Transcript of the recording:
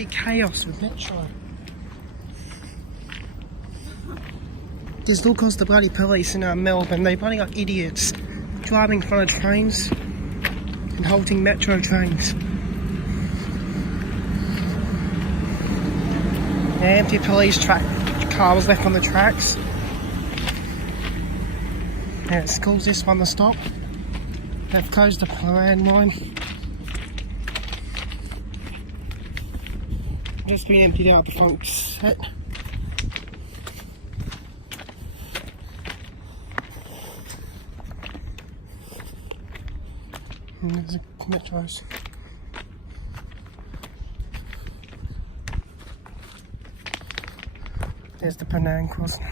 bloody chaos with Metro. There's all kinds of bloody police in Melbourne. They bloody got idiots driving in front of trains and halting Metro trains. An empty police car was left on the tracks. And it's caused this one to stop. They've closed the landmine. Just been emptied out the front set. And there's the Metros. There's the Penang crossing.